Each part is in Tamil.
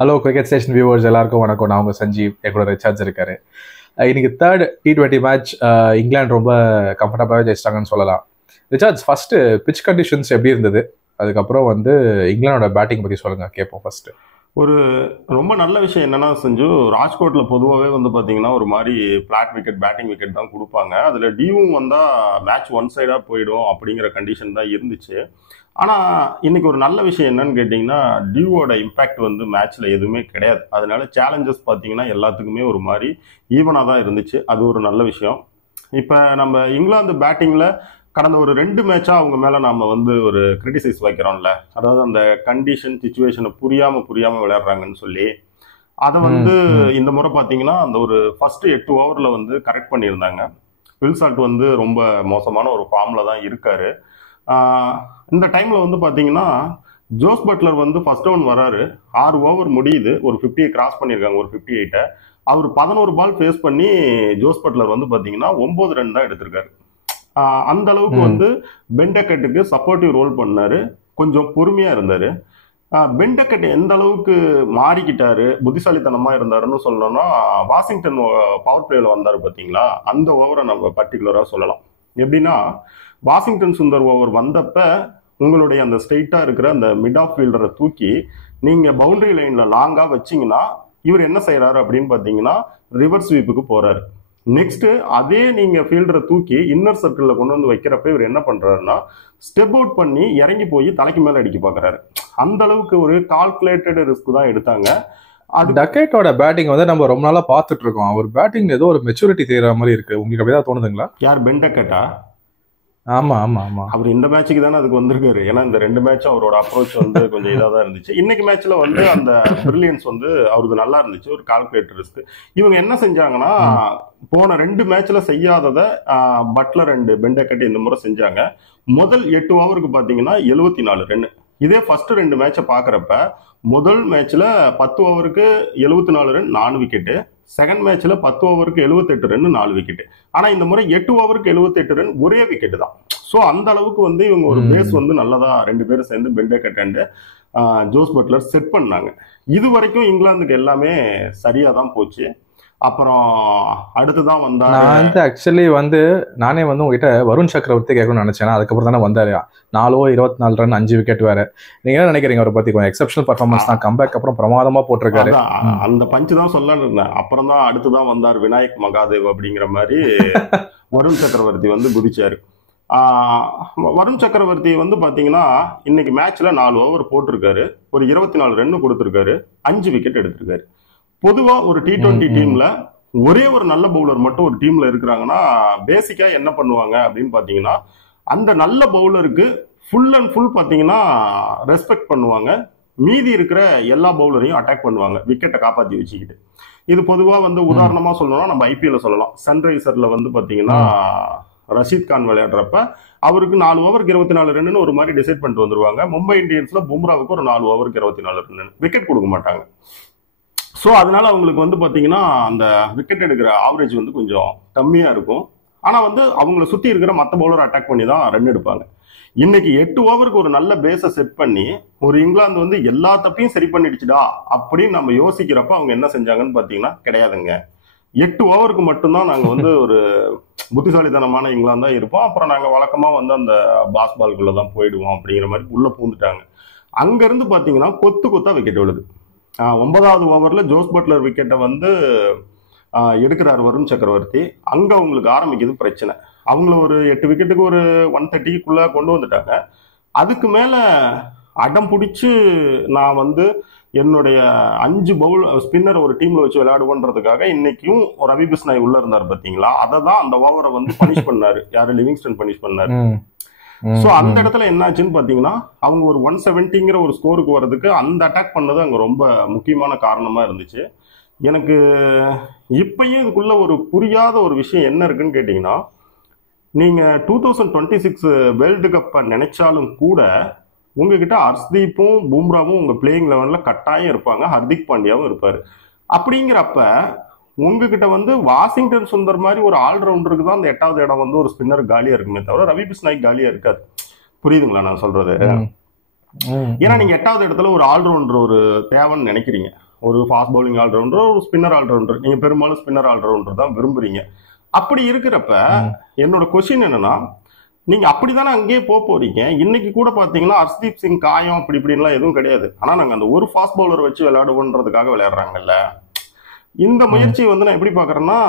ஹலோ கிரிக்கெட் ஸ்டேஷன் வியூவர்ஸ் எல்லாருக்கும் வணக்கம். நான் உங்க சஞ்சீவ், என் கூட ரிச்சார்ஜ் இருக்காரு. இன்னைக்கு தேர்ட் T20 மேட்ச் இங்கிலாந்து ரொம்ப கம்ஃபர்டபுளாக ஜெயிச்சிட்டாங்கன்னு சொல்லலாம். ரிச்சார்ஜ், ஃபர்ஸ்ட் பிச் கண்டிஷன்ஸ் எப்படி இருந்தது? அதுக்கப்புறம் இங்கிலாந்தோட பேட்டிங் பற்றி சொல்லுங்க, கேட்போம் ஃபர்ஸ்ட். ஒரு ரொம்ப நல்ல விஷயம் என்னன்னா செஞ்சு, ராஜ்கோட்ல பொதுவாகவே பார்த்தீங்கன்னா ஒரு மாதிரி பிளாட் விக்கெட், பேட்டிங் விக்கெட் தான் கொடுப்பாங்க. அதில் டியூவும் வந்தால் மேட்ச் ஒன் சைடாக போயிடும் அப்படிங்கிற கண்டிஷன் தான் இருந்துச்சு. ஆனால் இன்னைக்கு ஒரு நல்ல விஷயம் என்னன்னு கேட்டிங்கன்னா, டியூவோட இம்பேக்ட் மேட்ச்சில் எதுவுமே கிடையாது. அதனால சேலஞ்சஸ் பார்த்தீங்கன்னா எல்லாத்துக்குமே ஒரு மாதிரி ஈவனாக தான் இருந்துச்சு. அது ஒரு நல்ல விஷயம். இப்போ நம்ம இங்கிலாந்து பேட்டிங்கில் கடந்த ஒரு 2 மேட்சாக அவங்க மேலே நம்ம ஒரு கிரிட்டிசைஸ் வைக்கிறோம்ல, அதாவது அந்த கண்டிஷன் சுச்சுவேஷனை புரியாமல் விளையாடுறாங்கன்னு சொல்லி. அதை இந்த முறை பார்த்தீங்கன்னா அந்த ஒரு ஃபர்ஸ்ட் 8 ஓவரில் கரெக்ட் பண்ணியிருந்தாங்க. வில்சால்ட் ரொம்ப மோசமான ஒரு ஃபார்மில் தான் இருக்காரு. இந்த டைமில் பார்த்தீங்கன்னா ஜோஸ் பட்லர் ஃபர்ஸ்ட் டவுன் வராரு. 6 ஓவர் முடியுது, ஒரு 50 கிராஸ் பண்ணியிருக்காங்க, ஒரு 58. அவர் 11 பால் ஃபேஸ் பண்ணி ஜோஸ் பட்லர் பார்த்தீங்கன்னா 9 ரன் தான் எடுத்திருக்காரு. அந்த அளவுக்கு பெண்டக்கட்டுக்கு சப்போர்ட்டிவ் ரோல் பண்ணாரு, கொஞ்சம் பொறுமையா இருந்தாரு. பெண்டக்கட் எந்த அளவுக்கு மாறிக்கிட்டாரு, புத்திசாலித்தனமா இருந்தாருன்னு சொல்லணும்னா, வாஷிங்டன் பவர் பிளேல வந்தாரு பாத்தீங்களா, அந்த ஓவரை நம்ம பர்டிகுலரா சொல்லலாம். எப்படின்னா, வாஷிங்டன் சுந்தர் ஓவர் வந்தப்ப உங்களுடைய அந்த ஸ்ட்ரெயிட்டா இருக்கிற அந்த மிட் ஆஃப் ஃபீல்டரை தூக்கி நீங்க பவுண்டரி லைன்ல லாங்கா வச்சீங்கன்னா, இவர் என்ன செய்யறாரு அப்படின்னு பாத்தீங்கன்னா ரிவர்ஸ் ஸ்வீப்புக்கு போறாரு. நெக்ஸ்ட் அதே நீங்க ஃபீல்டரை தூக்கி இன்னர் சர்க்கிள்ல கொண்டு வைக்கிறப்ப இவர் என்ன பண்றாருன்னா, ஸ்டெப் அவுட் பண்ணி இறங்கி போய் தலைக்கு மேல அடிக்க பாக்குறாரு. அந்த அளவுக்கு ஒரு கால்குலேட்டட் ரிஸ்க் தான் எடுத்தாங்க. டக்கேட்டோட பேட்டிங் நம்ம ரொம்ப நாளா பார்த்துட்டு இருக்கோம். அவர் பேட்டிங் ஏதோ ஒரு மெச்சூரிட்டி தெரியற மாதிரி இருக்கு. உங்களுக்கு அப்படிதான் தோணுதுங்களா? யார், பென் டக்கெட்டா? ஆமா ஆமா ஆமா, அவர் இந்த மேட்சுக்கு தானே அதுக்கு வந்திருக்காரு. ஏன்னா இந்த 2 மேட்சும் அவரோட அப்ரோச் கொஞ்சம் இதாக தான் இருந்துச்சு. இன்னைக்கு மேட்ச்ல அந்த பிரில்லியன்ஸ் அவருக்கு நல்லா இருந்துச்சு, ஒரு கால்குலேட்டர் ரிஸ்க். இவங்க என்ன செஞ்சாங்கன்னா, போன 2 மேட்ச்ல செய்யாததை பட்லர் அண்ட் பெண்டக்கட் இந்த முறை செஞ்சாங்க. முதல் 8 ஓவருக்கு பாத்தீங்கன்னா 74 ரன். இதே ஃபர்ஸ்ட் 2 மேட்சை பாக்குறப்ப முதல் மேட்ச்ல 10 ஓவருக்கு 74 ரன் 4 விக்கெட்டு, செகண்ட் மேட்ச்ல 10 ஓவருக்கு 78 ரன் 4 விக்கெட். ஆனா இந்த முறை 8 ஓவருக்கு 78 ரன் ஒரே விக்கெட் தான். ஸோ அந்த அளவுக்கு இவங்க ஒரு பேஸ் நல்லதா 2 பேரும் சேர்ந்து பெண்டக்கட் அண்ட் ஜோஸ் பட்லர் செட் பண்ணாங்க. இது வரைக்கும் இங்கிலாந்துக்கு எல்லாமே சரியா தான் போச்சு. அப்புறம் அடுத்துதான் வந்தா ஆக்சுவலி நானே உங்ககிட்ட வருண் சக்கரவர்த்தி கேட்கணும்னு நினைச்சேன். அதுக்கப்புறம் தானே வந்தாரு. 4 ஓவர் 24 ரன் 5 விக்கெட் வேற. நீங்க என்ன நினைக்கிறீங்க அவரை பத்தி? கொஞ்சம் எக்ஸப்ஷனல் பர்ஃபார்மன்ஸ் தான், கம்பேக் அப்புறம் பிரமாதமா போட்டிருக்காரு. அந்த பஞ்சு தான் சொல்லலான்னு இருந்தேன். அப்புறம் தான் அடுத்துதான் வந்தார் விநாயக் மகாதேவ் அப்படிங்கிற மாதிரி வருண் சக்கரவர்த்தி குதிச்சாரு. வருண் சக்கரவர்த்தி பாத்தீங்கன்னா இன்னைக்கு மேட்ச்ல 4 ஓவர் போட்டிருக்காரு, ஒரு 24 ரன் கொடுத்திருக்காரு, 5 விக்கெட் எடுத்திருக்காரு. பொதுவா ஒரு T20 டீம்ல ஒரே ஒரு நல்ல பவுலர் மட்டும் ஒரு டீம்ல இருக்கிறாங்கன்னா பேசிக்கா என்ன பண்ணுவாங்க அப்படின்னு பாத்தீங்கன்னா, அந்த நல்ல பவுலருக்கு ஃபுல் அண்ட் ஃபுல் பாத்தீங்கன்னா ரெஸ்பெக்ட் பண்ணுவாங்க. மீதி இருக்கிற எல்லா பவுலரையும் அட்டாக் பண்ணுவாங்க, விக்கெட்டை காப்பாத்தி வச்சுக்கிட்டு. இது பொதுவா உதாரணமா சொல்லணும்னா நம்ம IPL சொல்லலாம். சன்ரைசர்ல பாத்தீங்கன்னா ரஷீத் கான் விளையாடுறப்ப அவருக்கு 4 ஓவருக்கு 24 ரன்னு ஒரு மாதிரி டிசைட் பண்ணிட்டு வந்துருவாங்க. மும்பை இந்தியன்ஸ்ல பும்ராவுக்கு ஒரு 4 ஓவருக்கு 24 ரன், விக்கெட் கொடுக்க மாட்டாங்க. ஸோ அதனால அவங்களுக்கு பாத்தீங்கன்னா அந்த விக்கெட் எடுக்கிற ஆவரேஜ் கொஞ்சம் கம்மியா இருக்கும். ஆனா அவங்கள சுத்தி இருக்கிற மற்ற பவுலர் அட்டாக் பண்ணி தான் ரன் எடுப்பாங்க. இன்னைக்கு 8 ஓவருக்கு ஒரு நல்ல பேஸை செட் பண்ணி ஒரு இங்கிலாந்து எல்லா தப்பையும் சரி பண்ணிடுச்சுடா அப்படின்னு நம்ம யோசிக்கிறப்ப அவங்க என்ன செஞ்சாங்கன்னு பாத்தீங்கன்னா, கிடையாதுங்க. 8 ஓவருக்கு மட்டும்தான் நாங்க ஒரு புத்திசாலித்தனமான இங்கிலாந்து தான் இருப்போம், அப்புறம் நாங்க வழக்கமா அந்த பாஸ் பால்குள்ள தான் போயிடுவோம் அப்படிங்கிற மாதிரி உள்ள பூந்துட்டாங்க. அங்க இருந்து பாத்தீங்கன்னா கொத்து கொத்தா விக்கெட் விழுது. 9வது ஓவர்ல ஜோஸ் பட்லர் விக்கெட்டை எடுக்கிறார் வருண் சக்கரவர்த்தி. அங்க அவங்களுக்கு ஆரம்பிக்குது பிரச்சனை. அவங்கள ஒரு 8 விக்கெட்டுக்கு ஒரு 130க்குள்ள கொண்டு வந்துட்டாங்க. அதுக்கு மேல அடம் பிடிச்சு நான் என்னுடைய 5 ஸ்பின்னர் ஒரு டீம்ல வச்சு விளையாடுவோன்றதுக்காக இன்னைக்கும் ரவி பிஸ்னாய் உள்ள இருந்தார் பாத்தீங்களா, அதை தான் அந்த ஓவரை பனிஷ் பண்ணாரு. யாரு, லிவிங்ஸ்டன் பனிஷ் பண்ணாரு. சோ அந்த இடத்துல என்னாச்சுன்னு பாத்தீங்கன்னா, அவங்க ஒரு 170ங்கிற ஒரு ஸ்கோருக்கு வர்றதுக்கு அந்த அட்டாக் பண்ணது அங்க ரொம்ப முக்கியமான காரணமா இருந்துச்சு. எனக்கு இப்பயும் இதுக்குள்ள ஒரு புரியாத ஒரு விஷயம் என்ன இருக்குன்னு கேட்டீங்கன்னா, நீங்க 2026 வேர்ல்டு கப்பை நினைச்சாலும் கூட உங்ககிட்ட ஹர்ஷ்தீப்பும் பும்ராவும் உங்க பிளேயிங் லெவன்ல கட்டாயம் இருப்பாங்க, ஹர்திக் பாண்டியாவும் இருப்பாரு. அப்படிங்கிறப்ப உங்ககிட்ட வாஷிங்டன் சுந்தர் மாதிரி ஒரு ஆல்ரவுண்டருக்கு தான் அந்த 8வது இடம் ஒரு ஸ்பின்னர் காலியா இருக்குமே தவிர ரவி பிஸ்னாய் காலியா இருக்காது. புரியுதுங்களா நான் சொல்றது? ஏன்னா நீங்க 8வது இடத்துல ஒரு ஆல்ரவுண்டர் ஒரு தேவைன்னு நினைக்கிறீங்க. ஒரு ஃபாஸ்ட் பவுலிங் ஆல்ரவுண்டர், ஒரு ஸ்பின்னர் ஆல்ரவுண்டர். நீங்க பெரும்பாலும் ஸ்பின்னர் ஆல்ரவுண்டர் தான் விரும்புறீங்க. அப்படி இருக்கிறப்ப என்னோட கொஸ்டின் என்னன்னா, நீங்க அப்படித்தானே அங்கேயே போறீங்க. இன்னைக்கு கூட பாத்தீங்கன்னா ஹர்ஷ்தீப் சிங் காயம் அப்படி இப்படின்லாம் எதுவும் கிடையாது. ஆனா நாங்க அந்த ஒரு ஃபாஸ்ட் பவுலர் வச்சு விளையாடுவோன்றதுக்காக விளையாடுறாங்கல்ல. இந்த முயற்சி வந்து நான் எப்படி பாக்குறேன்னா,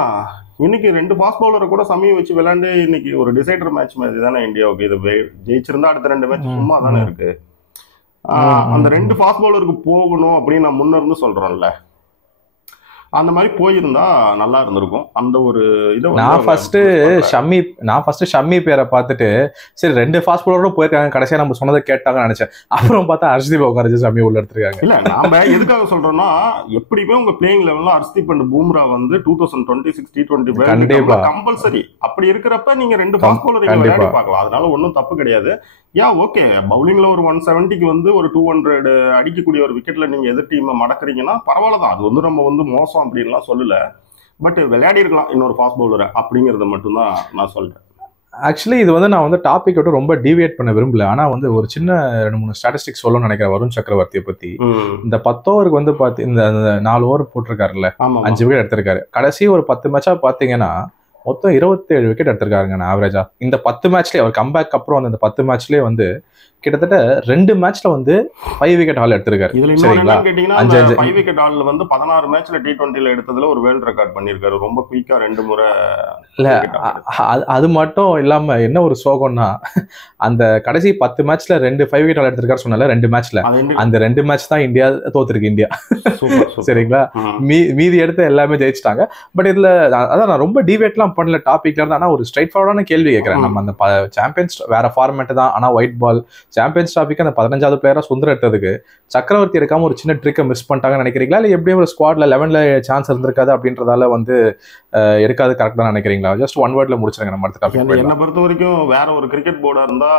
இன்னைக்கு 2 ஃபாஸ்ட் பவுலரை கூட சமயம் வச்சு விளையாண்டு இன்னைக்கு ஒரு டிசைடர் மேட்ச் மாதிரி தானே இந்தியாவுக்கு. இது ஜெயிச்சிருந்தா அடுத்த 2 மேட்ச் சும்மா தானே இருக்கு. அந்த 2 ஃபாஸ்ட் பவுலருக்கு போகணும் அப்படின்னு நான் முன்ன இருந்து சொல்றேன்ல, அந்த மாதிரி போயிருந்தா நல்லா இருந்திருக்கும். அந்த ஒரு இதை நான் ஃபர்ஸ்ட் ஷம்மி பேரை பார்த்துட்டு சரி 2 ஃபாஸ்ட் பவுலரும் போயிருக்காங்க, கடைசியா நம்ம சொன்னதை கேட்டாங்கன்னு நினைச்சேன். அப்புறம் பார்த்தா ஹர்ஷ்தீப் உட்காந்து ஷம்மி உள்ள எடுத்துருக்காங்க. இல்ல நாம எதுக்காக சொல்றோம்னா, எப்படியுமே உங்க பிளேயிங் லெவல்ல ஹர்ஷ்தீப் அண்ட் பும்ரா வந்து 2026 T20 கம்பல்சரி. அப்படி இருக்கிறப்ப நீங்க 2 ஃபாஸ்ட் பவுலர் விளையாடி பார்க்கலாம். அதனால ஒன்றும் தப்பு கிடையாது. ஓகே, பவுலிங்ல ஒரு 170க்கு வந்து ஒரு 200 அடிக்கக்கூடிய ஒரு விக்கெட்ல நீங்க எதிர் டீம் மடக்குறீங்கன்னா பரவாயில்லதான். அது வந்து நம்ம வந்து மோசம் அப்படின்லாம் சொல்லல. பட் விளையாடி இருக்கலாம் இன்னொரு ஃபாஸ்ட் பவுலரை, அப்படிங்கறத மட்டும்தான் நான் சொல்றேன். ஆக்சுவலி இது வந்து நான் வந்து டாபிக் விட்டு ரொம்ப டிவியேட் பண்ண விரும்பல. ஆனா வந்து ஒரு சின்ன 2-3 ஸ்டாட்டிஸ்டிக்ஸ் சொல்லணும்னு நினைக்கிறேன் வருண் சக்கரவர்த்தியை பத்தி. இந்த 10 ஓவருக்கு வந்து இந்த 4 ஓவர் போட்டிருக்காருல்ல, 5 விக்கெட் எடுத்திருக்காரு. கடைசி ஒரு 10 மேட்சா பாத்தீங்கன்னா மொத்தம் 27 விக்கெட் எடுத்திருக்காருங்க ஆவரேஜா. இந்த 10 மேட்ச்லயே அவர் கம்பேக் அப்புறம் வந்து இந்த 10 மேட்ச்லயே வந்து கிட்டத்தட்ட 2 மேட்ச்ல வந்து 5 விக்கெட் ஹால் எடுத்திருக்காரு. சரிங்களா? 5 விக்கெட் ஹால்ல வந்து 16 மேட்ச்ல T20ல எடுத்ததுல ஒரு வேர்ல்ட் ரெக்கார்ட் பண்ணிருக்காரு. ரொம்ப குயிக்கா 2 முறை. இல்ல அது மட்டும் இல்லாம என்ன ஒரு சோகம்னா, அந்த கடைசி 10 மேட்ச்ல 2 5 விக்கெட் ஹால் எடுத்திருக்காரு சொன்னால 2 மேட்ச்ல அந்த 2 மேட்ச் தான் இந்தியா தோத்துருக்கு. இந்தியா சரிங்களா, மீதி எடுத்து எல்லாமே ஜெயிச்சிட்டாங்க. பட் இதுல அதான் நான் ரொம்ப டிவேட்லாம் பண்ணல டாபிக்ல இருந்து. ஆனா ஒரு ஸ்ட்ரைட் ஃபார்வர்டான கேள்வி கேட்கிறேன். நம்ம அந்த சாம்பியன்ஸ் வேற ஃபார்மேட் தான், ஆனா ஒயிட் பால் சாம்பியன்ஸ் டாபிக் அந்த 15வது பிளேயரா சுந்தர் எடுத்ததுக்கு சக்கரவர்த்தி எடுக்காம ஒரு சின்ன ட்ரிக்கை மிஸ் பண்ணிட்டாங்கன்னு நினைக்கிறீங்களா, இல்ல எப்படியும் ஒரு ஸ்குவாட்ல 11ல சான்ஸ் இருந்திருக்காது அப்படின்றதால வந்து எடுக்காது கரெக்ட் தான் நினைக்கிறீங்களா? ஜஸ்ட் ஒன் வேர்ட்ல முடிச்சிருங்க நம்ம அடுத்த டாபிக். என்ன பொறுத்த வரைக்கும் வேற ஒரு கிரிக்கெட் போர்டா இருந்தா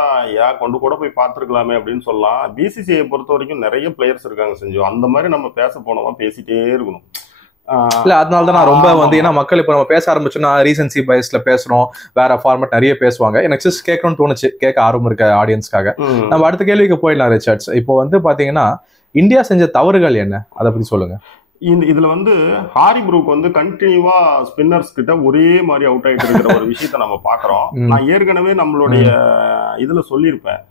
கொண்டு கூட போய் பார்த்துருக்கலாமே அப்படின்னு சொல்லலாம். பிசிசிஐ பொறுத்த வரைக்கும் நிறைய பிளேயர்ஸ் இருக்காங்க செஞ்சு, அந்த மாதிரி நம்ம பேச போனோமா பேசிட்டே இருக்கணும். இல்ல அதனாலதான் நான் ரொம்ப வந்து, ஏன்னா மக்கள் இப்ப நம்ம பேச ஆரம்பிச்சோம்னா ரீசன்சி பயஸ்ல பேசுறோம், வேற ஃபார்மேட் நிறைய பேசுவாங்க. எனக்கு ஜஸ்ட் கேட்கணும்னு தோணுச்சு, கேட்க ஆர்வம் இருக்க ஆடியன்ஸ்க்காக. நம்ம அடுத்த கேள்விக்கு போயிடலாம் ரிச்சர்ட்ஸ். இப்போ வந்து பாத்தீங்கன்னா இந்தியா செஞ்ச தவறுகள் என்ன, அதை பத்தி சொல்லுங்க. இதுல வந்து ஹாரி ப்ரூக் வந்து கண்டினியூவா ஸ்பின்னர்ஸ் கிட்ட ஒரே மாதிரி அவுட் ஆயிட்டு இருக்கிற ஒரு விஷயத்த நம்ம பாக்குறோம். நான் ஏற்கனவே நம்மளுடைய இதுல சொல்லியிருப்பேன்,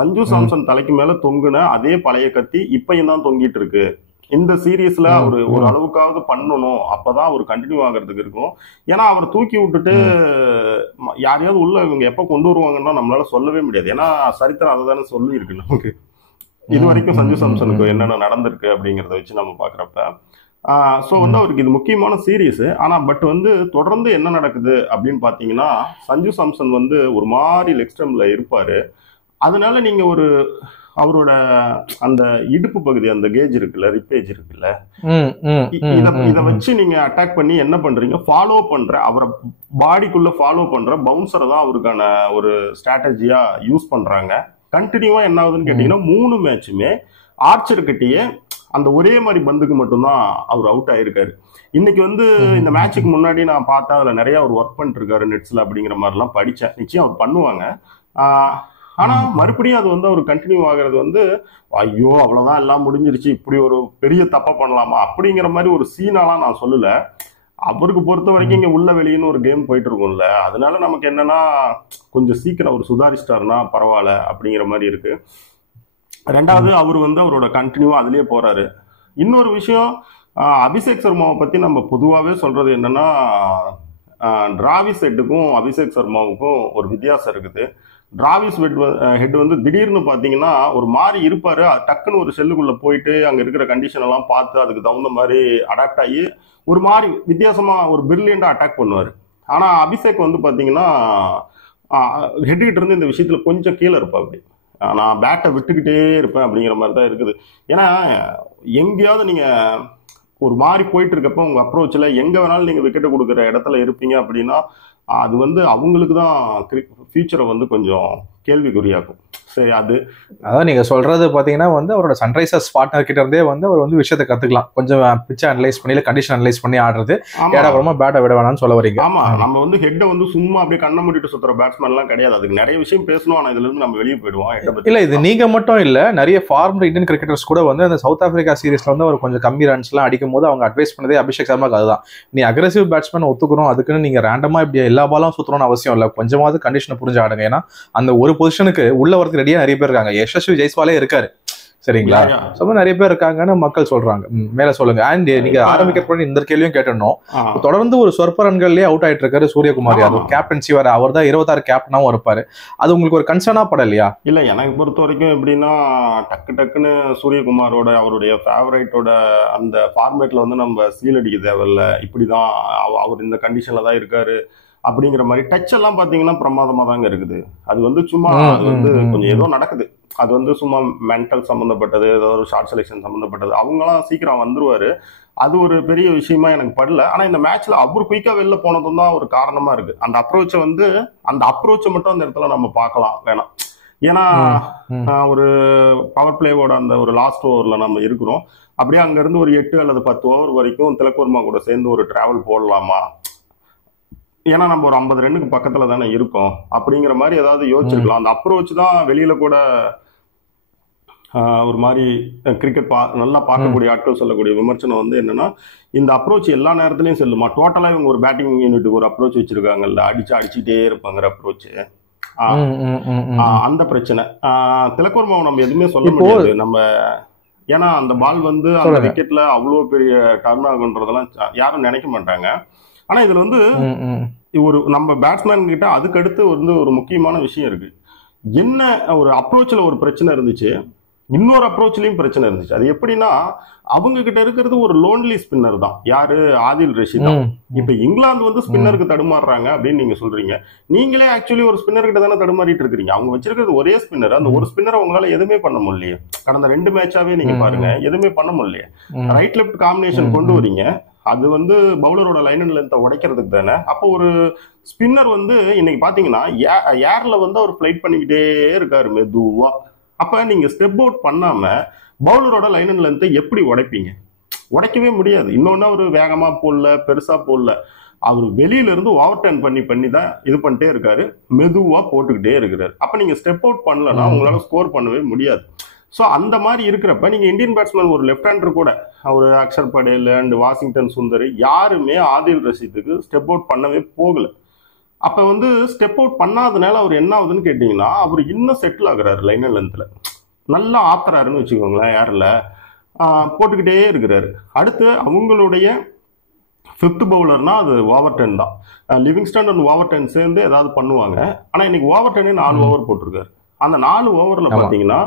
சஞ்சு சாம்சன் தலைக்கு மேல தொங்குன அதே பழைய கத்தி இப்பயும் தான் தொங்கிட்டு இருக்கு. இந்த சீரீஸ்ல ஒரு அளவுக்காவது பண்ணணும், அப்பதான் அவர் கண்டினியூ ஆகிறதுக்கு இருக்கும். ஏன்னா அவர் தூக்கி விட்டுட்டு யாரையாவது உள்ள இவங்க எப்ப கொண்டு வருவாங்கன்னா நம்மளால சொல்லவே முடியாது. ஏன்னா சரித்திரம் அதை தானே சொல்லி இருக்கு நமக்கு. இது வரைக்கும் சஞ்சு சாம்சனுக்கு என்னென்ன நடந்திருக்கு அப்படிங்கிறத வச்சு நம்ம பாக்குறப்ப ஸோ வந்து அவருக்கு இது முக்கியமான சீரீஸ். ஆனா பட் வந்து தொடர்ந்து என்ன நடக்குது அப்படின்னு பாத்தீங்கன்னா, சஞ்சு சாம்சன் வந்து ஒரு மாதிரி லெக் ஸ்டம்ப்ல இருப்பாரு. அதனால நீங்க அவரோட அந்த இடுப்பு பகுதி, அந்த கேஜ் இருக்குல்ல, ரிப்பேஜ் இருக்குல்ல, இத வச்சு நீங்க அட்டாக் பண்ணி என்ன பண்றீங்க, ஃபாலோ பண்ற அவரை பாடிக்குள்ள ஃபாலோ பண்ற பவுன்சரை தான் அவருக்கான ஒரு ஸ்ட்ராட்டஜியா யூஸ் பண்றாங்க. கண்டினியூவா என்ன ஆகுதுன்னு கேட்டீங்கன்னா 3 மேட்சுமே ஆர்ச்சர் கிட்டயே அந்த ஒரே மாதிரி பந்துக்கு மட்டும்தான் அவர் அவுட் ஆயிருக்காரு. இன்னைக்கு வந்து இந்த மேட்சுக்கு முன்னாடி நான் பார்த்தா அதுல நிறைய அவர் ஒர்க் பண்ணிட்டு இருக்காரு நெட்ஸ்ல அப்படிங்கிற மாதிரி எல்லாம் படிச்சேன். நிச்சயம் அவர் பண்ணுவாங்க. ஆனா மறுபடியும் அது வந்து அவர் கண்டினியூ ஆகிறது வந்து ஐயோ அவ்வளவுதான் எல்லாம் முடிஞ்சிருச்சு, இப்படி ஒரு பெரிய தப்பா பண்ணலாமா அப்படிங்கிற மாதிரி ஒரு சீனாலாம் நான் சொல்லல. அவருக்கு பொறுத்த வரைக்கும் இங்க உள்ள வெளியின்னு ஒரு கேம் போயிட்டு இருக்கும்ல, அதனால நமக்கு என்னன்னா கொஞ்சம் சீக்கிரம் அவர் சுதாரிச்சிட்டாருன்னா பரவாயில்ல அப்படிங்கிற மாதிரி இருக்கு. ரெண்டாவது அவர் வந்து அவரோட கண்டினியூவா அதுலயே போறாரு. இன்னொரு விஷயம், அபிஷேக் சர்மாவை பத்தி நம்ம பொதுவாகவே சொல்றது என்னன்னா, டிராவிஸ் ஹெட்டுக்கும் அபிஷேக் சர்மாவுக்கும் ஒரு வித்தியாசம் இருக்குது. டிராவிஸ் ஹெட் வந்து திடீர்னு பாத்தீங்கன்னா ஒரு மாதிரி இருப்பாரு, டக்குன்னு ஒரு செல்லுக்குள்ள போயிட்டு அங்க இருக்கிற கண்டிஷன் எல்லாம் பார்த்து அதுக்கு தகுந்த மாதிரி அடாப்ட் ஆகி ஒரு மாதிரி வித்தியாசமா ஒரு பிரில்லியண்டா அட்டாக் பண்ணுவாரு. ஆனா அபிஷேக் வந்து பாத்தீங்கன்னா ஹெட் கிட்ட இருந்து இந்த விஷயத்துல கொஞ்சம் கீழே இருப்பா. அப்படி நான் பேட்டை விட்டுக்கிட்டே இருப்பேன் அப்படிங்கிற மாதிரி தான் இருக்குது. ஏன்னா எங்கேயாவது நீங்க ஒரு மாதிரி போயிட்டு இருக்கப்ப உங்க அப்ரோச்ல எங்க வேணாலும் நீங்க விக்கெட் கொடுக்குற இடத்துல இருப்பீங்க அப்படின்னா அது வந்து அவங்களுக்கு தான் ஃபியூச்சரை வந்து கொஞ்சம் கேள்விக்குறியாக்கும். சரி அது அதான் நீங்க சொல்றது பாத்தீங்கன்னா வந்து அவரோட சன்ரைசர்ஸ் பார்ட்னர் கிட்ட இருந்தே வந்து அவர் வந்து விஷயத்தை கத்துக்கலாம். கொஞ்சம் பிச்சை அனலைஸ் பண்ணி, கண்டிஷன் அனலைஸ் பண்ணி ஆடுறது. ஆமா ஏடாபுரமா பேட்டை விட வேணாம்னு சொல்ல வரீங்க. ஆமா நம்ம வந்து ஹெட்டை வந்து சும்மா அப்படியே கண்ணை மூடிட்டு சுத்துற பேட்ஸ்மேன் எல்லாம் கிடையாது. அதுக்கு நிறைய விஷயம் பேசணும். ஆனா இதுல இருந்து நம்ம வெளியே போயிடுவோம் ஹெட்டை பத்தி. இல்ல இது நீங்க மட்டும் இல்ல, நிறைய ஃபார்மர் இந்தியன் கிரிக்கெட்டர்ஸ் கூட வந்து அந்த சவுத் ஆப்பிரிக்கா சீரீஸ்ல வந்து அவர் கொஞ்சம் கம்மி ரன்ஸ் எல்லாம் அடிக்கும் போது அவங்க அட்வைஸ் பண்ணதே அபிஷேக் சர்மாக்கு அதுதான். நீ அக்ரெசிவ் பேட்ஸ்மேன் ஒத்துக்கணும், அதுக்குன்னு நீங்க ரேண்டமா இப்படி எல்லா பாலும் சுத்தணும்னு அவசியம் இல்லை, கொஞ்சமாவது கண்டிஷனை புரிஞ்சு ஆடுங்க. ஏன்னா அந்த ஒரு பொசிஷனுக்கு உள்ள வரதுக்கு ரெடியா நிறைய பேர் இருக்காங்க. யசஸ்வி ஜெய்ஸ்வாலே இருக்காரு, சரிங்களா? நிறைய பேர் இருக்காங்கன்னு மக்கள் சொல்றாங்க. மேல சொல்லுங்க. அண்ட் நீங்க ஆரம்பிக்க இந்த கேள்வியும் கேட்டணும். தொடர்ந்து ஒரு சொற்ப ரன்கள்லயே அவுட் ஆயிட்டு இருக்காரு சூரியகுமார் யாதவ். கேப்டன்சி வர அவர் தான் 26 கேப்டனாவும் இருப்பாரு. அது உங்களுக்கு ஒரு கன்சர்னா படலையா? இல்ல எனக்கு பொறுத்த வரைக்கும் எப்படின்னா, டக்குன்னு சூரியகுமாரோட அவருடைய ஃபேவரைட்டோட அந்த ஃபார்மேட்ல வந்து நம்ம சீல் அடிக்க தேவையில்ல, இப்படிதான் அவர் இந்த கண்டிஷன்ல தான் இருக்காரு அப்படிங்கிற மாதிரி டச் எல்லாம் பாத்தீங்கன்னா பிரமாதமா தாங்க இருக்குது. அது வந்து சும்மா அது வந்து கொஞ்சம் ஏதோ நடக்குது. அது வந்து சும்மா மென்டல் சம்மந்தப்பட்டது, ஏதோ ஒரு ஷார்ட் செலெக்ஷன் சம்மந்தப்பட்டது. அவங்களாம் சீக்கிரம் வந்துருவாரு. அது ஒரு பெரிய விஷயமா எனக்கு படல. ஆனா இந்த மேட்ச்ல அவர் குயிக்கா வெளில போனதும் தான் ஒரு காரணமா இருக்கு. அந்த அப்ரோச்சை மட்டும் அந்த இடத்துல நம்ம பார்க்கலாம் வேணாம். ஏன்னா ஒரு பவர் பிளேவோட அந்த ஒரு லாஸ்ட் ஓவர்ல நம்ம இருக்கிறோம். அப்படியே அங்க இருந்து ஒரு 8 அல்லது 10 ஓவர் வரைக்கும் திலக்வர்மா கூட சேர்ந்து ஒரு டிராவல் போடலாமா, ஏன்னா நம்ம ஒரு 50 ரன்னுக்கு பக்கத்துல தானே இருக்கோம் அப்படிங்கிற மாதிரி ஏதாவது யோசிச்சிருக்கலாம். அந்த அப்ரோச் தான் வெளியில கூட ஒரு மாதிரி கிரிக்கெட் நல்லா பார்க்கக்கூடிய ஆட்கள் சொல்லக்கூடிய விமர்சனம் வந்து என்னன்னா, இந்த அப்ரோச் எல்லா நேரத்திலையும் செல்லுமா, டோட்டலா இவங்க ஒரு பேட்டிங் யூனிட்டுக்கு ஒரு அப்ரோச் வச்சிருக்காங்கல்ல, அடிச்சுட்டே இருப்பாங்கிற அப்ரோச், அந்த பிரச்சனை. திலக்வர்மாவை நம்ம எதுவுமே சொல்ல முடியாது நம்ம, ஏன்னா அந்த பால் வந்து அந்த விக்கெட்ல அவ்வளோ பெரிய டர்ன் ஆகுன்றதெல்லாம் யாரும் நினைக்க மாட்டாங்க. ஆனா இதுல வந்து ஒரு நம்ம பேட்ஸ்மேன் கிட்ட அதுக்கு அடுத்து வந்து ஒரு முக்கியமான விஷயம் இருக்கு. என்ன ஒரு அப்ரோச்ல ஒரு பிரச்சனை இருந்துச்சு, இன்னொரு அப்ரோச்லயும் பிரச்சனை இருந்துச்சு. அது எப்படின்னா, அவங்க கிட்ட இருக்கிறது ஒரு லோன்லி ஸ்பின்னர் தான். யாரு? ஆதில் ரஷீத் தான். இப்ப இங்கிலாந்து வந்து ஸ்பின்னருக்கு தடுமாறுறாங்க அப்படின்னு நீங்க சொல்றீங்க. நீங்களே ஆக்சுவலி ஒரு ஸ்பின்னர் கிட்ட தானே தடுமாறிட்டு இருக்கிறீங்க. அவங்க வச்சிருக்கிறது ஒரே ஸ்பின்னர். அந்த ஒரு ஸ்பின்னர் அவங்களால எதுவுமே பண்ண முடியலையே. கடந்த 2 மேட்சாவே நீங்க பாருங்க, எதுவுமே பண்ண முடியலையே. ரைட் லெப்ட் காம்பினேஷன் கொண்டு வரீங்க, அது வந்து பவுலரோட லைன் அண்ட் லென்த்தை உடைக்கிறதுக்கு தானே. அப்போ ஒரு ஸ்பின்னர் வந்து இன்னைக்கு பாத்தீங்கன்னா ஏர்ல வந்து அவர் ஃபிளைட் பண்ணிக்கிட்டே இருக்காரு மெதுவா. அப்ப நீங்க ஸ்டெப் அவுட் பண்ணாம பவுலரோட லைன் அண்ட் லென்த்தை எப்படி உடைப்பீங்க? உடைக்கவே முடியாது. இன்னொன்னு அவர் வேகமா போடல, பெருசா போடல, அவர் வெளியில இருந்து ஓவர் டர்ன் பண்ணி தான் இது பண்ணிட்டே இருக்காரு, மெதுவா போட்டுக்கிட்டே இருக்கிறாரு. அப்ப நீங்க ஸ்டெப் அவுட் பண்ணலன்னா உங்களால ஸ்கோர் பண்ணவே முடியாது. ஸோ அந்த மாதிரி இருக்கிறப்ப நீங்க இந்தியன் பேட்ஸ்மேன் ஒரு லெஃப்ட் ஹேண்டர் கூட, ஒரு அக்ஷர் படேல் அண்ட் வாஷிங்டன் சுந்தர் யாருமே ஆதில் ரஷீதுக்கு ஸ்டெப் அவுட் பண்ணவே போகல. அப்ப வந்து ஸ்டெப் அவுட் பண்ணாதனால அவர் என்ன ஆகுதுன்னு கேட்டீங்கன்னா, அவர் இன்னும் செட்டில் ஆகுறாரு லைன் அண்ட் லென்த்ல, நல்லா ஆத்துறாருன்னு வச்சுக்கோங்களேன். ஏர்ல போட்டுக்கிட்டே இருக்கிறாரு. அடுத்து அவங்களுடைய 5th பவுலர்னா அது ஓவர்டன் தான். லிவிங்ஸ்டன் அண்ட் ஓவர்டன் சேர்ந்து ஏதாவது பண்ணுவாங்க. ஆனா இன்னைக்கு ஓவர்டனே 4 ஓவர் போட்டிருக்காரு. அந்த 4 ஓவர்ல பாத்தீங்கன்னா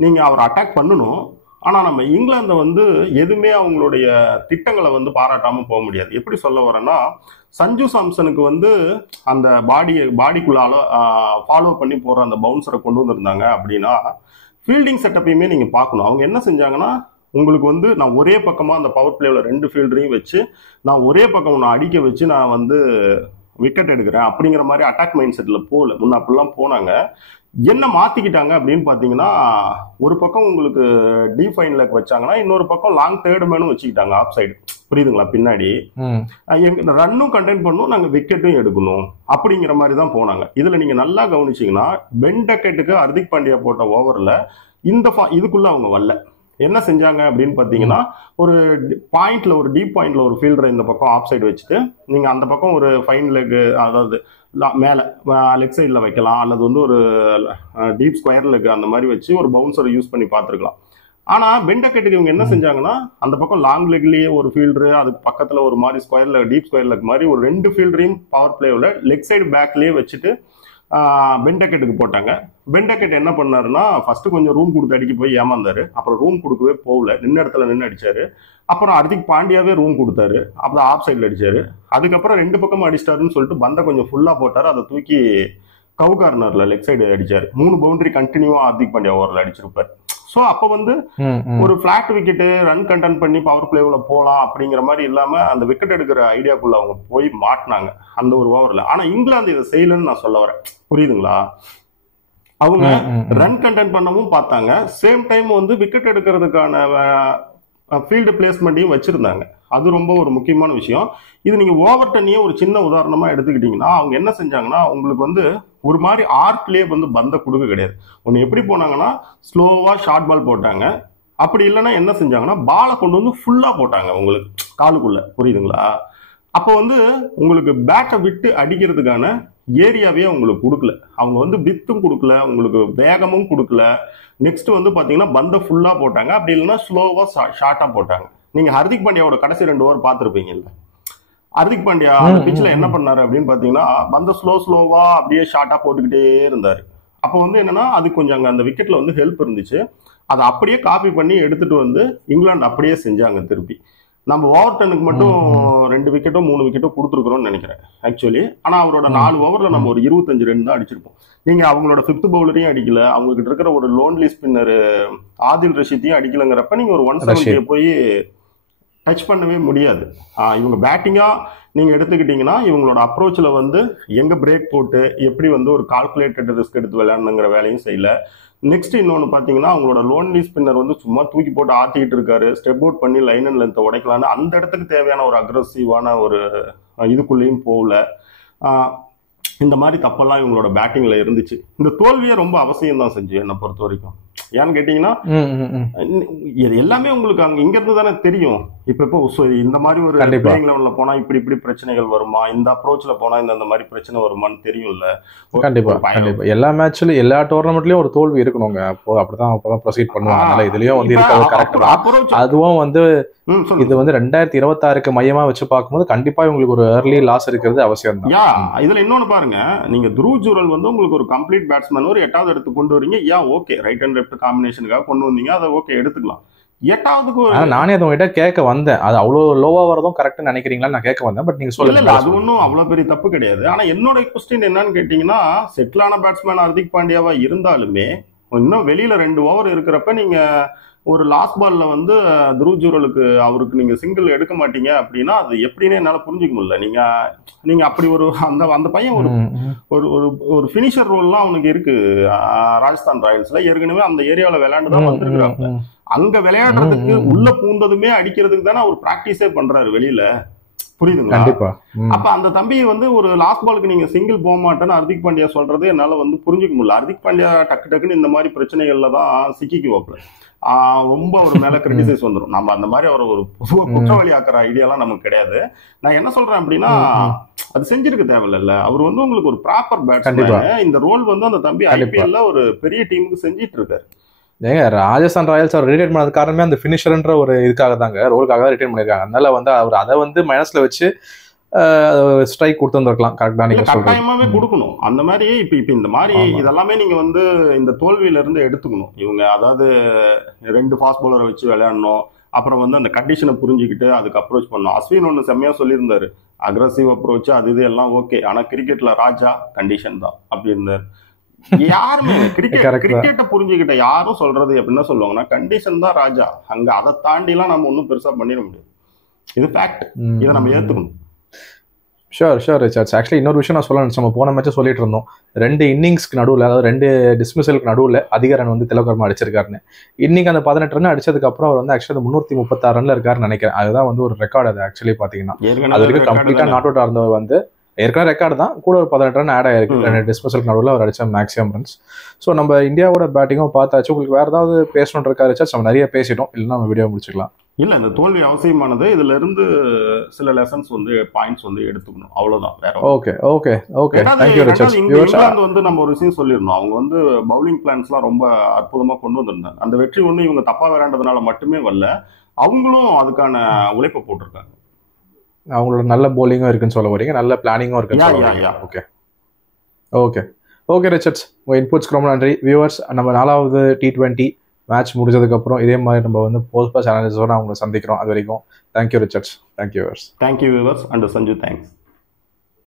நீங்க அவர் அட்டாக் பண்ணணும். ஆனா நம்ம இங்கிலாந்தை வந்து எதுவுமே அவங்களுடைய திட்டங்களை வந்து பாராட்டாம போக முடியாது. எப்படி சொல்ல வரேன்னா, சஞ்சு சாம்சனுக்கு வந்து அந்த பாடிக்குள்ளால ஃபாலோ பண்ணி போற அந்த பவுன்சரை கொண்டு வந்திருந்தாங்க அப்படின்னா, ஃபீல்டிங் செட்டப்பையுமே நீங்க பார்க்கணும். அவங்க என்ன செஞ்சாங்கன்னா, உங்களுக்கு வந்து நான் ஒரே பக்கமா அந்த பவர் பிளேவில் 2 ஃபீல்டரையும் வச்சு நான் ஒரே பக்கம் நான் அடிக்க வச்சு நான் வந்து விக்கெட் எடுக்கிறேன் அப்படிங்கிற மாதிரி அட்டாக் மைண்ட் செட்ல போகல. முன்ன அப்படிலாம் போனாங்க. என்ன மாத்திக்கிட்டாங்க அப்படின்னு பாத்தீங்கன்னா, ஒரு பக்கம் உங்களுக்கு டீப் ஃபைன் லெக் வச்சாங்கன்னா, இன்னொரு பக்கம் லாங் தேர்ட் மேனும் வச்சுக்கிட்டாங்க ஆஃப் சைடு. புரியுதுங்களா? பின்னாடி ரன்னும் கண்டெயின் பண்ணணும், நாங்க விக்கெட்டும் எடுக்கணும் அப்படிங்கிற மாதிரி தான் போனாங்க. இதுல நீங்க நல்லா கவனிச்சீங்கன்னா, பென் டக்கெட்டுக்கு ஹர்திக் பாண்டியா போட்ட ஓவர்ல இதுக்குள்ள அவங்க வரல. என்ன செஞ்சாங்க அப்படின்னு பாத்தீங்கன்னா, ஒரு பாயிண்ட்ல, ஒரு டீப் பாயிண்ட்ல ஒரு ஃபீல்டரை இந்த பக்கம் ஆஃப் சைடு வச்சுட்டு, நீங்க அந்த பக்கம் ஒரு ஃபைன் லெக், அதாவது மேல லெக் சைட்ல வைக்கலாம், அல்லது வந்து ஒரு டீப் ஸ்கொயர் லெக் அந்த மாதிரி வச்சு ஒரு பவுன்சரை யூஸ் பண்ணி பார்த்துருக்கலாம். ஆனா பென் டக்கெட்டுக்கு இவங்க என்ன செஞ்சாங்கன்னா, அந்த பக்கம் லாங் லெக்லயே ஒரு ஃபீல்டரு, அதுக்கு பக்கத்துல ஒரு மாதிரி square leg, deep square leg மாதிரி ஒரு 2 ஃபீல்டரையும் பவர் பிளேவில் லெக் சைடு பேக்லயே வச்சுட்டு பென் டக்கெட்டுக்கு போட்டாங்க. பென் டக்கெட் என்ன பண்ணாருன்னா, ஃபர்ஸ்ட் கொஞ்சம் ரூம் கொடுத்து அடிக்க போய் ஏமாந்தாரு. அப்புறம் ரூம் கொடுக்கவே போகல, நின்ன இடத்துல நின்று அடிச்சாரு. அப்புறம் ஹர்திக் பாண்டியாவே ரூம் கொடுத்தாரு, அப்புறம் ஆஃப் சைட்ல அடிச்சாரு. அதுக்கப்புறம் 2 பக்கமும் அடிச்சிட்டாருன்னு சொல்லிட்டு பந்தை கொஞ்சம் ஃபுல்லா போட்டாரு. அதை தூக்கி கவு கார்னர்ல லெக் சைடு அடிச்சாரு. 3 பவுண்டரி கண்டினியூவா ஹர்திக் பாண்டியா ஓவரில் அடிச்சிருப்பாரு. ஸோ அப்போ வந்து ஒரு பிளாட் விக்கெட்டு ரன் கண்டென்ட் பண்ணி பவர் பிளேவுல போகலாம் அப்படிங்கிற மாதிரி இல்லாம அந்த விக்கெட் எடுக்கிற ஐடியாக்குள்ள அவங்க போய் மாட்டினாங்க அந்த ஒரு ஓவர்ல. ஆனா இங்கிலாந்து இதை செய்யலன்னு நான் சொல்ல வரேன். புரியுதுங்களா? அவங்க ரன் கண்டென்ட் பண்ணவும் பார்த்தாங்க, சேம் டைம் வந்து விக்கெட் எடுக்கிறதுக்கான ஃபீல்டு பிளேஸ்மெண்ட்டையும் வச்சிருந்தாங்க. அது ரொம்ப ஒரு முக்கியமான விஷயம். இது நீங்க ஓவர் டென்னையே ஒரு சின்ன உதாரணமா எடுத்துக்கிட்டீங்கன்னா, அவங்க என்ன செஞ்சாங்கன்னா, உங்களுக்கு வந்து ஒரு மாதிரி ஆர்க்லயே வந்து பந்த கொடுக்க கிடையாது. ஒன்று எப்படி போனாங்கன்னா, ஸ்லோவா ஷார்ட் பால் போட்டாங்க. அப்படி இல்லைன்னா என்ன செஞ்சாங்கன்னா, பாலை கொண்டு வந்து ஃபுல்லா போட்டாங்க உங்களுக்கு காலுக்குள்ள. புரியுதுங்களா? அப்போ வந்து உங்களுக்கு பேட்டை விட்டு அடிக்கிறதுக்கான ஏரியாவே உங்களுக்கு கொடுக்கல. அவங்க வந்து வித்தும் கொடுக்கல, உங்களுக்கு வேகமும் கொடுக்கல. நெக்ஸ்ட் வந்து பாத்தீங்கன்னா பந்த ஃபுல்லா போட்டாங்க, அப்படி இல்லைன்னா ஸ்லோவா ஷார்ட்டா போட்டாங்க. நீங்க ஹர்திக் பாண்டியாவோட கடைசி 2 ஓவர் பார்த்துருப்பீங்கல்ல. ஹர்திக் பாண்டியா அந்த பிச்சில் என்ன பண்ணாரு அப்படின்னு பாத்தீங்கன்னா, பந்த ஸ்லோவா அப்படியே ஷார்ட்டா போட்டுக்கிட்டே இருந்தாரு. அப்போ வந்து என்னன்னா, அது கொஞ்சம் அங்க அந்த விக்கெட்ல வந்து ஹெல்ப் இருந்துச்சு. அதை அப்படியே காப்பி பண்ணி எடுத்துட்டு வந்து இங்கிலாந்து அப்படியே செஞ்சாங்க திருப்பி. நம்ம ஓவர் டென்னுக்கு மட்டும் 2 விக்கெட்டோ 3 விக்கெட்டோ கொடுத்துருக்குறோம்னு நினைக்கிறேன் ஆக்சுவலி. ஆனா அவரோட 4 ஓவர்ல நம்ம ஒரு 25 ரன் தான் அடிச்சிருப்போம். நீங்க அவங்களோட 5th பவுலரையும் அடிக்கல, அவங்க கிட்ட இருக்கிற ஒரு லோன்லி ஸ்பின்னர் ஆதில் ரஷீத்தையும் அடிக்கலங்கிறப்ப நீங்க ஒரு 170 போய் டச் பண்ணவே முடியாது. இவங்க பேட்டிங்கா நீங்க எடுத்துக்கிட்டீங்கன்னா, இவங்களோட அப்ரோச்ல வந்து எங்க பிரேக் போட்டு எப்படி வந்து ஒரு கால்குலேட்டட் ரிஸ்க் எடுத்து விளையாடணுங்கிற வேலையும் செய்யல. நெக்ஸ்ட் இன்னொன்று பார்த்தீங்கன்னா, அவங்களோட லோன்லி ஸ்பின்னர் வந்து சும்மா தூக்கி போட்டு ஆட்டிக்கிட்டு இருக்காரு. ஸ்டெப் அவுட் பண்ணி லைன் அண்ட் லென்த்தை உடைக்கலான்னு அந்த இடத்துக்கு தேவையான ஒரு அக்ரெசிவான ஒரு இதுக்குள்ளேயும் போகல. இந்த மாதிரி தப்பெல்லாம் இவங்களோட பேட்டிங்ல இருந்துச்சு. இந்த தோல்வியே ரொம்ப அவசியம் தான் செஞ்சு என்னை பொறுத்த வரைக்கும். ஏன்னு கேட்டீங்கன்னா, எல்லாமே உங்களுக்கு அங்க இங்க இருந்து தானே தெரியும். இப்போ இந்த மாதிரி ஒரு பிளேயிங் லெவல்ல போனா இப்படி இப்படி பிரச்சனைகள் வருமா, இந்த அப்ரோச்ல போனா இந்த மாதிரி பிரச்சனை வருமான்னு தெரியும்ல. கண்டிப்பா எல்லா மேட்ச்லயும் எல்லா டோர்னமெண்ட்லயும் ஒரு தோல்வி இருக்கணுங்க. அப்பதான் ப்ரொசீட் பண்ணுவாங்க. அதனால இதுலயும் வந்து இருக்கிறது கரெக்ட் தான். அதுவும் வந்து இது வந்து 2026க்கு மையமா வச்சு பார்க்கும்போது கண்டிப்பா உங்களுக்கு ஒரு ஏர்லி லாஸ் இருக்கிறது அவசியம் தான். இதுல இன்னொன்னு பாருங்க, நீங்க த்ரூவ் ஜூரல் வந்து உங்களுக்கு ஒரு கம்ப்ளீட் பேட்ஸ்மேன் ஒரு 8வது இடத்துக்கு கொண்டு வரீங்க. ஓகே, ரைட் அண்ட் லெஃப்ட் காம்பினேஷனுக்காக கொண்டு வந்தீங்க, அதை ஓகே எடுத்துக்கலாம். 8வதுக்கு நானே அதை உங்ககிட்ட கேட்க வந்தேன், அது அவ்வளவு லோவா வரதும் கரெக்ட் நினைக்கிறீங்களா நான் கேட்க வந்தேன். பட் நீங்க சொல்லுங்க, அது ஒன்றும் அவ்வளவு பெரிய தப்பு கிடையாது. ஆனா என்னோட கொஸ்டின் என்னன்னு கேட்டீங்கன்னா, செட்டிலான பேட்ஸ்மேன் ஹர்திக் பாண்டியாவா இருந்தாலுமே இன்னும் வெளியில 2 ஓவர் இருக்கிறப்ப நீங்க ஒரு லாஸ்ட் பால்ல வந்து த்ரூவ் ஜூரலுக்கு அவருக்கு நீங்க சிங்கிள் எடுக்க மாட்டீங்க அப்படின்னா அது எப்படின்னு என்னால புரிஞ்சுக்க முடியல. நீங்க அப்படி ஒரு அந்த பையன் ஒரு ஒரு பினிஷர் ரோல்லாம் அவனுக்கு இருக்கு ராஜஸ்தான் ராயல்ஸ்ல. ஏற்கனவே அந்த ஏரியாவில் விளையாண்டுதான் வந்திருக்கிறாங்க. அங்க விளையாடுறதுக்கு உள்ள பூந்ததுமே அடிக்கிறதுக்கு தானே அவர் பிராக்டிஸே பண்றாரு வெளியில. புரியுதுங்களா? அப்ப அந்த தம்பி வந்து ஒரு லாஸ்ட் பாலுக்கு நீங்க சிங்கிள் போக மாட்டேன்னு ஹர்திக் பாண்டியா சொல்றது என்னால வந்து புரிஞ்சுக்க முடியல. ஹர்திக் பாண்டியா டக்குன்னு இந்த மாதிரி பிரச்சனைகள்ல தான் சிக்கிக்குவாப்ல. ரொம்ப ஒரு மேல கிரிட்டிசைஸ் வந்துடும். நம்ம அந்த மாதிரி அவரை ஒரு குற்றவாளி ஆக்குற ஐடியாலாம் நமக்கு கிடையாது. நான் என்ன சொல்றேன் அப்படின்னா, அது செஞ்சிருக்க தேவையில்ல. அவர் வந்து உங்களுக்கு ஒரு ப்ராப்பர் பேட்ஸ்மேன். இந்த ரோல் வந்து அந்த தம்பி ஐபிஎல்ல ஒரு பெரிய டீமுக்கு செஞ்சிட்டு இருக்காரு. ஏங்க ராஜஸ்தான் ராயல்ஸ் அவர் ரிட்டையர் பண்ணது காரணமே அந்த ஃபினிஷர்ன்ற ஒரு இதுக்காக தாங்க, ரோலுக்காக தான் ரிட்டையர் பண்ணிருக்காங்க. அதனால வந்து அவர் அதை வந்து மைனஸ்ல வச்சு ஸ்ட்ரைக் கொடுத்துருக்கலாம். கரெக்டா நீங்க கட்டாயமாவே கொடுக்கணும். அந்த மாதிரி இப்ப இந்த மாதிரி இதெல்லாமே நீங்க வந்து இந்த தோல்வியில இருந்து எடுத்துக்கணும். இவங்க அதாவது 2 ஃபாஸ்ட் பவுலரை வச்சு விளையாடணும். அப்புறம் வந்து அந்த கண்டிஷனை புரிஞ்சுக்கிட்டு அதுக்கு அப்ரோச் பண்ணணும். அஸ்வின் ஒன்று செம்மையா சொல்லியிருந்தாரு, அக்ரஸிவ் அப்ரோச் அது இது எல்லாம் ஓகே, ஆனா கிரிக்கெட்ல ராஜா கண்டிஷன் தான் அப்படி இருந்தாரு. யாருமே கிரிக்கெட்டை புரிஞ்சுக்கிட்ட யாரும் சொல்றது எப்படின்னா சொல்லுவாங்கன்னா, கண்டிஷன் தான் ராஜா, அங்க அதை தாண்டி எல்லாம் நம்ம ஒன்றும் பெருசா பண்ணிட முடியாது. இது ஃபேக்ட், இதை நம்ம ஏத்துக்கணும். Sure Richards. ஆக்சுவலி இன்னொரு விஷயம் நான் சொல்ல நினைச்சேன். நம்ம போன மேட்சை சொல்லிட்டு இருந்தோம், 2 இன்னிங்ஸ்க்கு நடுவில், அதாவது 2 டிஸ்மிசலுக்கு நடுவில் அதிக ரன் வந்து திலக் வர்மா அடிச்சிருக்காருன்னு. இன்னைக்கு அந்த 18 ரன் அடிச்சதுக்கு அப்புறம் அவர் வந்து ஆக்சுவலி 336 ரன்ல இருக்காருன்னு நினைக்கிறேன். அதுதான் வந்து ஒரு ரெக்கார்டு. அது ஆக்சுவலி பாத்தீங்கன்னா அது வரைக்கும் கம்ப்ளீட்டா நாட் அவுட் ஆனவர் வந்து ஏற்கனவே ரெக்கார்டு தான், கூட ஒரு 18 ரன் ஆட் ஆயிருக்கு 2 டிஸ்மிசலுக்கு நடுவில் அவர் அடிச்ச மேக்ஸிமம் ரன்ஸ். ஸோ நம்ம இந்தியாவோட பேட்டிங்கும் பார்த்தாச்சு. உங்களுக்கு வேற ஏதாவது பேசணும்னு இருக்கா ரிச்சர்ட்ஸ்? நம்ம நிறைய பேசிட்டோம், இல்லைன்னா நம்ம வீடியோ முடிச்சுக்கலாம். இல்ல, இந்த தோல்வி அவசியமானது. இதுல இருந்து சில லெசன்ஸ் வந்து பாயிண்ட்ஸ் வந்து எடுத்துக்கணும், அவ்வளவுதான். வேற ஓகே தேங்க்யூ ரிச்சர்ட்ஸ். இங்கிலாந்து வந்து நம்ம ஒரு விஷயம் சொல்லியிருந்தோம், அவங்க வந்து பவுலிங் பிளான்ஸ்லாம் ரொம்ப அற்புதமா கொண்டு வந்திருந்தாங்க. அந்த வெற்றி ஒன்று இவங்க தப்பா விளையாண்டதுனால மட்டுமே வரல, அவங்களும் அதுக்கான உழைப்பை போட்டிருக்காங்க. அவங்களோட நல்ல போலிங்கும் இருக்குன்னு சொல்ல வரீங்க, நல்ல பிளானிங்கும் இருக்குன்னு. ஓகே ரிச்சர்ட்ஸ், உங்க இன்புட்ஸ்க்கு ரொம்ப நன்றி. வியூவர்ஸ், நம்ம 4வது T20 மேட்ச் முடிஞ்சதுக்கப்புறம் இதே மாதிரி நம்ம வந்து போஸ்ட் அனாலிசிஸோட அவங்களை சந்திக்கிறோம். அது வரைக்கும் thank you Richards. Thank you viewers. Thank you viewers and Sanju, thanks.